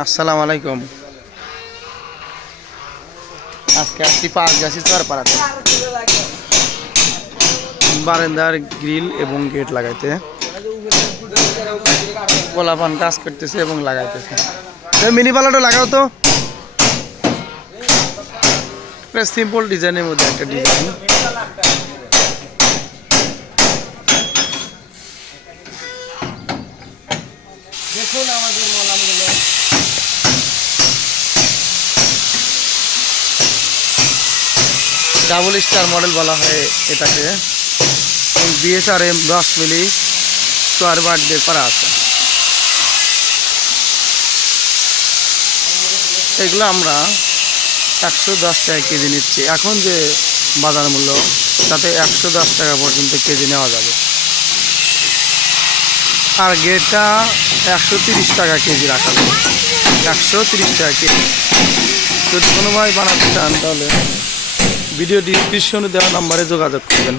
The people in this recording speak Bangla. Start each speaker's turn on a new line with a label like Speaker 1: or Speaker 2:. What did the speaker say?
Speaker 1: আসসালামু আলাইকুম। আজকে আসছি পাঁচ গাছি চার পাড়াতে বারান্দার গ্রিল এবং গেট লাগাইতে। গোলাপান কাজ করতেছে এবং লাগাইতেছে। মিনি পালাটা লাগাও তো। সিম্পল ডিজাইনের মধ্যে একটা ডিজাইন
Speaker 2: দেখুন আমাদের মলামগুলো
Speaker 1: ডাবল স্টার মডেল বলা হয় এটাকে। বিএসআরএম দশ মিলি স্কোয়ার বার্থডে করা আছে। এগুলো আমরা একশো দশ টাকা কেজি নিচ্ছি। এখন যে বাজার মূল্য, তাতে একশো দশ টাকা পর্যন্ত কেজি নেওয়া যাবে। আর গেটটা একশো তিরিশ টাকা কেজি রাখা যায়। একশো তিরিশ টাকা কেজি। যদি কোনো ভাই বানাতে চান তাহলে ভিডিও ডিসক্রিপশনে দেওয়া নাম্বারে যোগাযোগ করবেন।